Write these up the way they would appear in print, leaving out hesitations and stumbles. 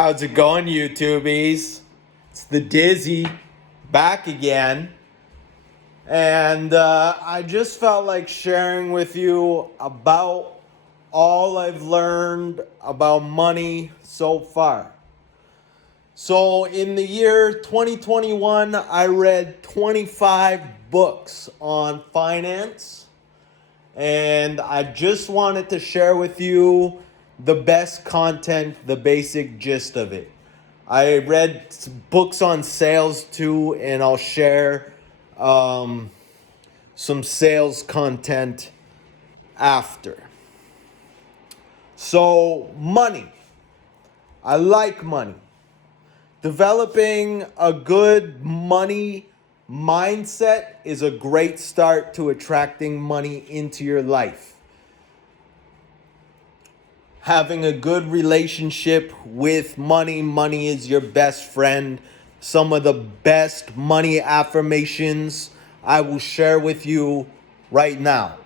How's it going, YouTubies? It's the Dizzy back again. And I just felt like sharing with you about all I've learned about money so far. So, in the year 2021, I read 25 books on finance. And I just wanted to share with you the best content, the basic gist of it. I read books on sales too, and I'll share some sales content after. So, money. I like money. Developing a good money mindset is a great start to attracting money into your life. Having a good relationship with money. Money is your best friend. Some of the best money affirmations I will share with you right now.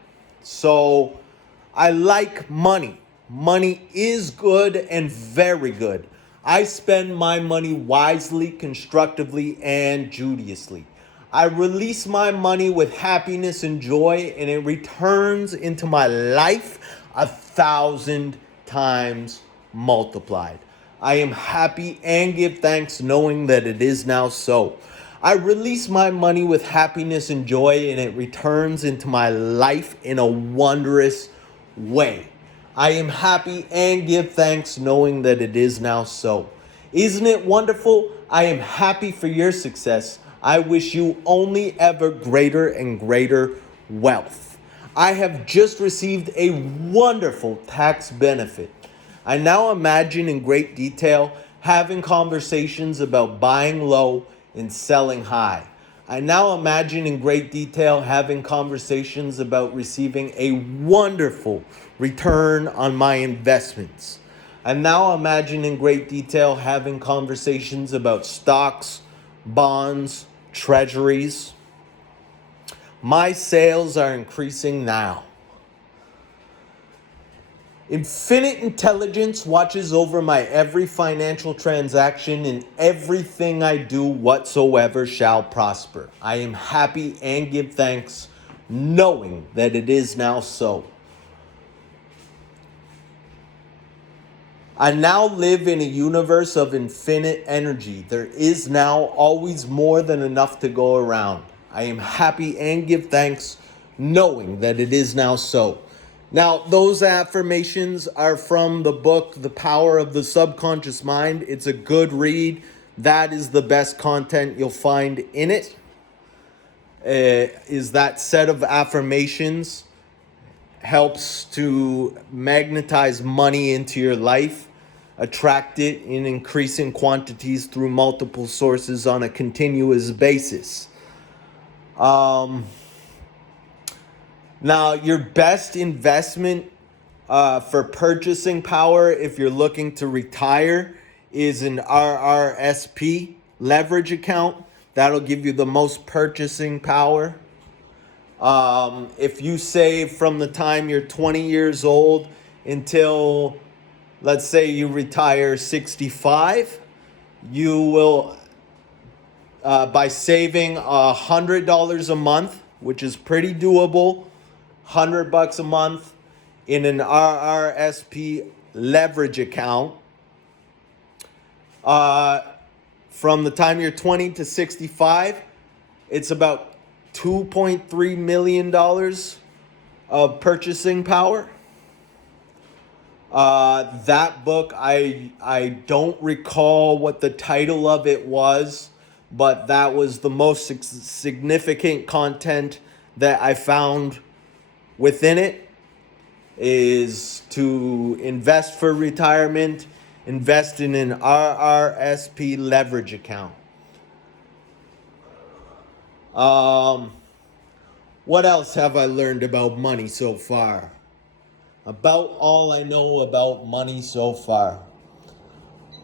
So, I like money. Money is good and very good. I spend my money wisely, constructively, and judiciously. I release my money with happiness and joy, and it returns into my life 1,000 times multiplied. I am happy and give thanks knowing that it is now so. I release my money with happiness and joy, and it returns into my life in a wondrous way. I am happy and give thanks knowing that it is now so. Isn't it wonderful? I am happy for your success. I wish you only ever greater and greater wealth. I have just received a wonderful tax benefit. I now imagine in great detail having conversations about buying low and selling high. I now imagine in great detail having conversations about receiving a wonderful return on my investments. I now imagine in great detail having conversations about stocks, bonds, treasuries. My sales are increasing now. Infinite intelligence watches over my every financial transaction, and everything I do whatsoever shall prosper. I am happy and give thanks, knowing that it is now so. I now live in a universe of infinite energy. There is now always more than enough to go around. I am happy and give thanks, knowing that it is now so. Now, those affirmations are from the book, The Power of the Subconscious Mind. It's a good read. That is the best content you'll find in it. Is that set of affirmations helps to magnetize money into your life, attract it in increasing quantities through multiple sources on a continuous basis. Now, your best investment for purchasing power if you're looking to retire is an RRSP leverage account. That'll give you the most purchasing power. If you save from the time you're 20 years old until, let's say, you retire 65, you will, by saving $100 a month, which is pretty doable, $100 a month in an RRSP leverage account, from the time you're 20 to 65, it's about $2.3 million of purchasing power. That book, I don't recall what the title of it was, but that was the most significant content that I found within it, is to invest for retirement, invest in an RRSP leverage account. What else have I learned about money so far? About all I know about money so far.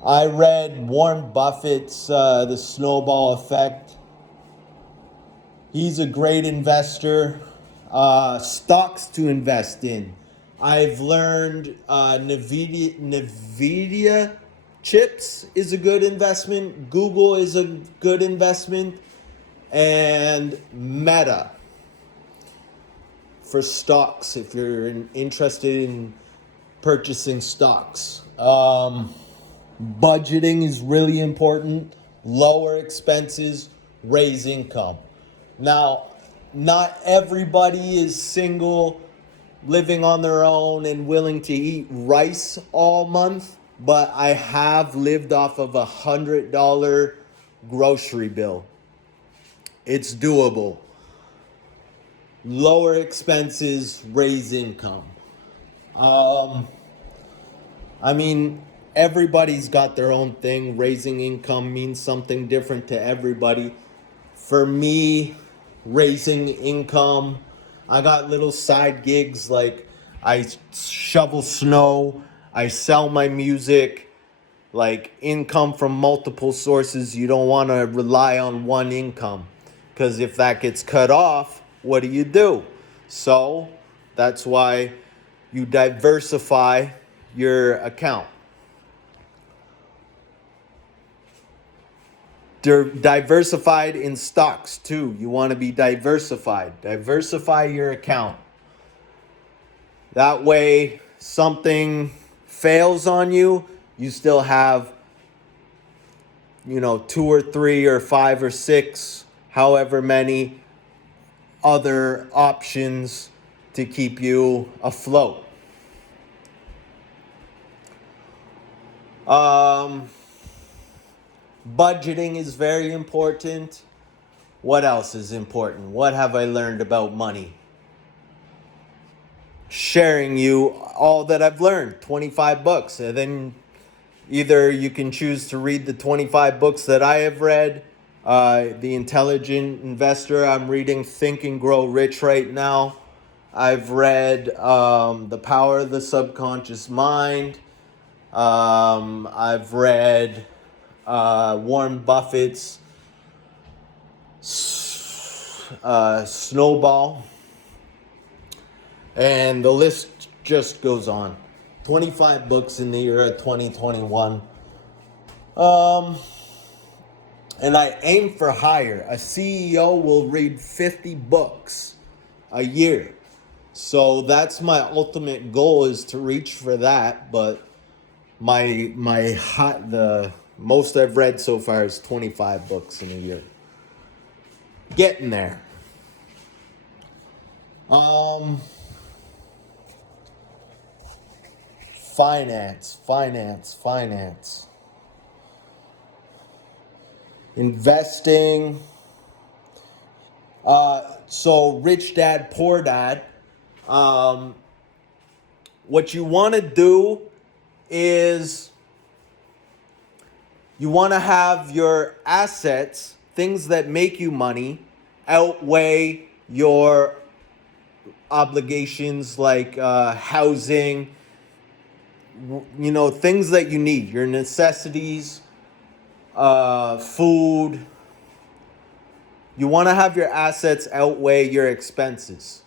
I read Warren Buffett's The Snowball Effect. He's a great investor. Stocks to invest in. I've learned NVIDIA Chips is a good investment. Google is a good investment. And Meta for stocks if you're interested in purchasing stocks. Budgeting is really important. Lower expenses, raise income. Now, not everybody is single, living on their own, and willing to eat rice all month, but I have lived off of $100 grocery bill. It's doable. Lower expenses, raise income. I mean, everybody's got their own thing. Raising income means something different to everybody. For me, raising income, I got little side gigs like I shovel snow, I sell my music, like income from multiple sources. You don't want to rely on one income because if that gets cut off, what do? So that's why you diversify your account. They're diversified in stocks too. You want to be diversified. Diversify your account. That way, something fails on you, you still have, 2 or 3 or 5 or 6, however many other options to keep you afloat. Budgeting is very important. What else is important? What have I learned about money? Sharing you all that I've learned, 25 books. And then either you can choose to read the 25 books that I have read. The Intelligent Investor, I'm reading Think and Grow Rich right now. I've read The Power of the Subconscious Mind. I've read Warren Buffett's Snowball. And the list just goes on. 25 books in the year of 2021. And I aim for higher. A CEO will read 50 books a year. So that's my ultimate goal, is to reach for that. But the most I've read so far is 25 books in a year. Getting there. Finance. Investing. So Rich Dad, Poor Dad. What you want to do is you want to have your assets, things that make you money, outweigh your obligations like housing, things that you need, your necessities, food. You want to have your assets outweigh your expenses.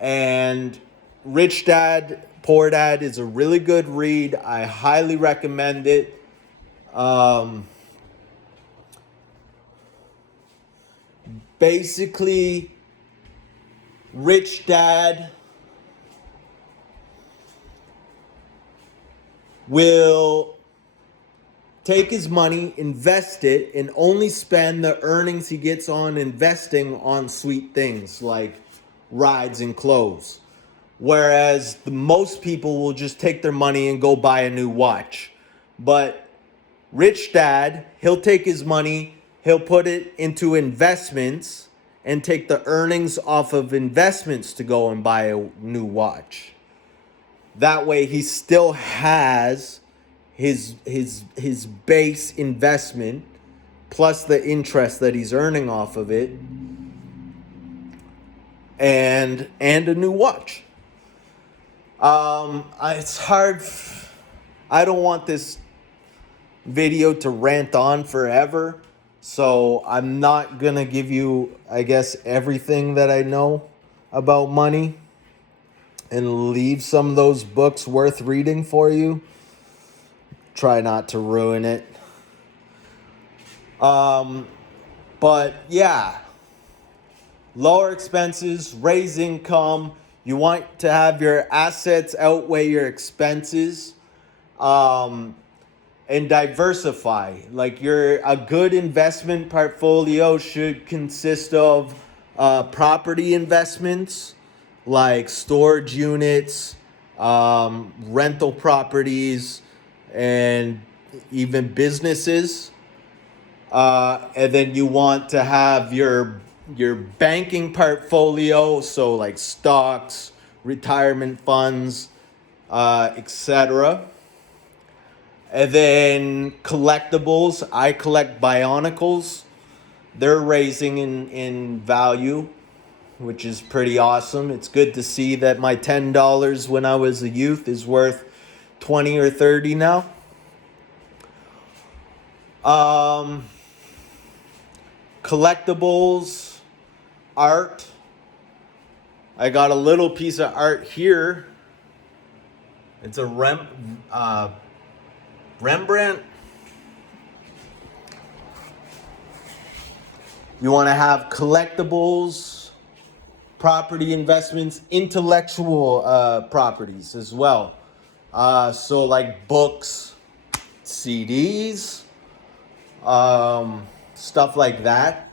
And Rich Dad, Poor Dad is a really good read. I highly recommend it. Basically, Rich Dad will take his money, invest it, and only spend the earnings he gets on investing on sweet things like rides and clothes. Whereas most people will just take their money and go buy a new watch. But Rich Dad, he'll take his money, he'll put it into investments and take the earnings off of investments to go and buy a new watch. That way he still has his base investment plus the interest that he's earning off of it, and a new watch. It's hard. I don't want this video to rant on forever, so I'm not gonna give you, I guess, everything that I know about money and leave some of those books worth reading for you. try not to ruin it. But yeah, lower expenses, raise income. You want to have your assets outweigh your expenses, and diversify. Like a good investment portfolio should consist of property investments like storage units, rental properties, and even businesses. And then you want to have your banking portfolio, so like stocks, retirement funds, etc. And then collectibles. I collect Bionicles. They're raising in value, which is pretty awesome. It's good to see that my $10 when I was a youth is worth 20 or 30 now. Collectibles, art. I got a little piece of art here. It's a Rembrandt. You want to have collectibles, property investments, intellectual properties as well. So like books, CDs, stuff like that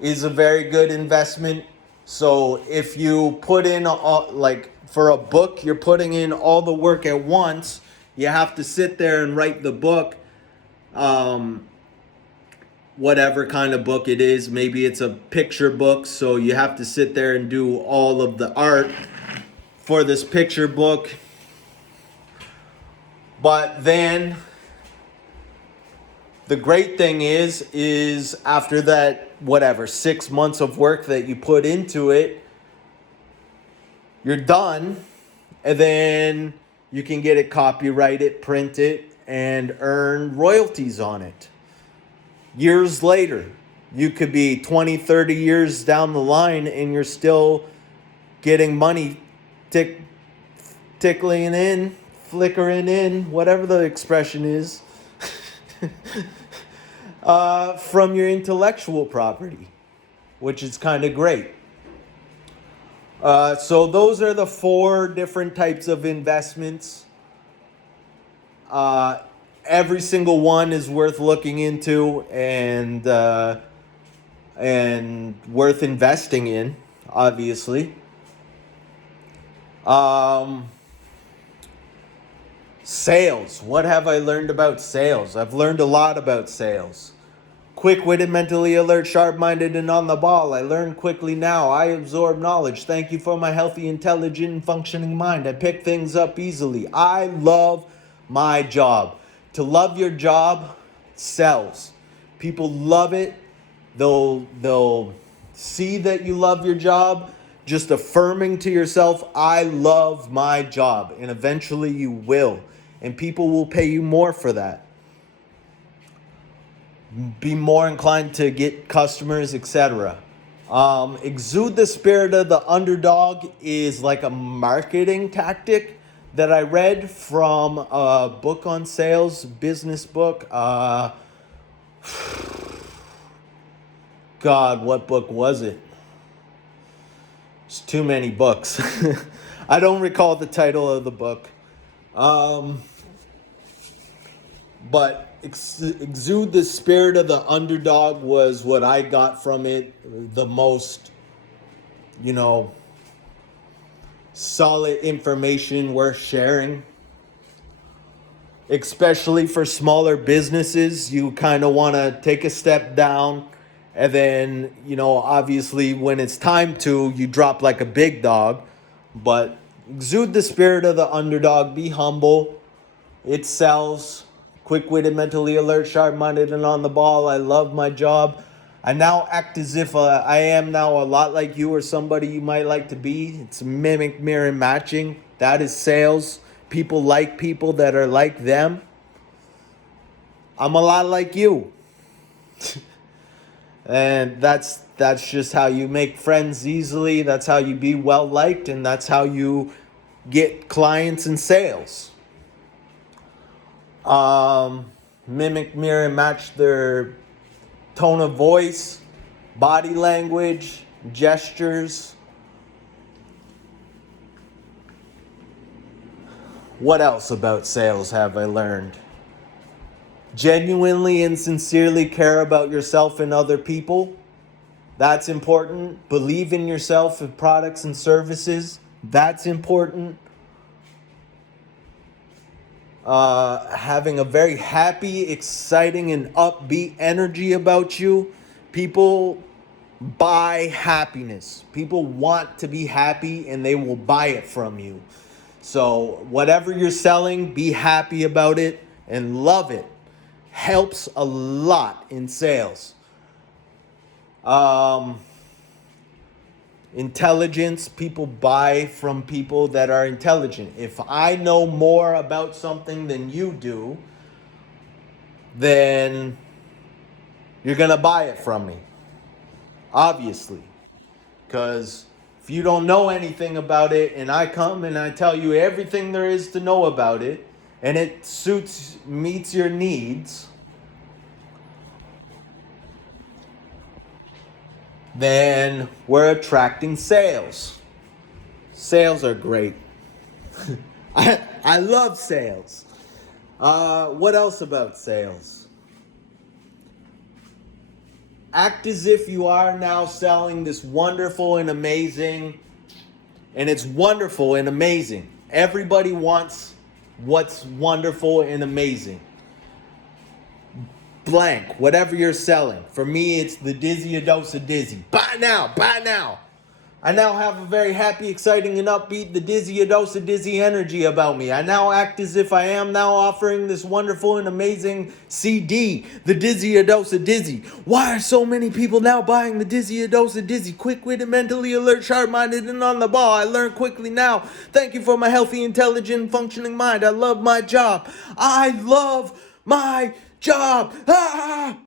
is a very good investment. So if you put in like for a book, you're putting in all the work at once. You have to sit there and write the book. Whatever kind of book it is. Maybe it's a picture book, so you have to sit there and do all of the art for this picture book. But then the great thing is after that, 6 months of work that you put into it, you're done, and then you can get it copyrighted, print it, and earn royalties on it. Years later, you could be 20, 30 years down the line and you're still getting money tickling in, flickering in, whatever the expression is, from your intellectual property, which is kind of great. So those are the 4 different types of investments. Every single one is worth looking into and worth investing in, obviously. Sales. What have I learned about sales? I've learned a lot about sales. Quick-witted, mentally alert, sharp-minded, and on the ball. I learn quickly now. I absorb knowledge. Thank you for my healthy, intelligent, and functioning mind. I pick things up easily. I love my job. To love your job sells. People love it. They'll see that you love your job. Just affirming to yourself, I love my job. And eventually you will. And people will pay you more for that. Be more inclined to get customers, etc. Exude the spirit of the underdog is like a marketing tactic that I read from a book on sales, business book. God, what book was it? It's too many books. I don't recall the title of the book. But exude the spirit of the underdog was what I got from it. The most, solid information worth sharing. Especially for smaller businesses, you kind of want to take a step down. And then, obviously when it's time to, you drop like a big dog. But exude the spirit of the underdog. Be humble. It sells. Quick-witted, mentally alert, sharp-minded, and on the ball. I love my job. I now act as if I am now a lot like you or somebody you might like to be. It's mimic, mirror, matching. That is sales. People like people that are like them. I'm a lot like you. And that's just how you make friends easily. That's how you be well liked, and that's how you get clients and sales. Mimic, mirror, and match their tone of voice, body language, gestures. What else about sales have I learned? Genuinely and sincerely care about yourself and other people. That's important. Believe in yourself and products and services. That's important. Having a very happy, exciting, and upbeat energy about you. People buy happiness. People want to be happy and they will buy it from you. So, whatever you're selling, be happy about it and love it. Helps a lot in sales. Intelligence, people buy from people that are intelligent. If I know more about something than you do, then you're gonna buy it from me, obviously. Because if you don't know anything about it and I come and I tell you everything there is to know about it and it meets your needs, then we're attracting sales. Sales are great. I love sales. What else about sales? Act as if you are now selling this wonderful and amazing, and it's wonderful and amazing. Everybody wants what's wonderful and amazing. Blank, whatever you're selling. For me, it's the Dizzy a Dose of Dizzy. Buy now, buy now. I now have a very happy, exciting, and upbeat, the Dizzy a Dose of Dizzy energy about me. I now act as if I am now offering this wonderful and amazing CD, the Dizzy a Dose of Dizzy. Why are so many people now buying the Dizzy a Dose of Dizzy? Quick-witted, mentally alert, sharp-minded, and on the ball. I learn quickly now. Thank you for my healthy, intelligent, functioning mind. I love my job. I love my job. Ah!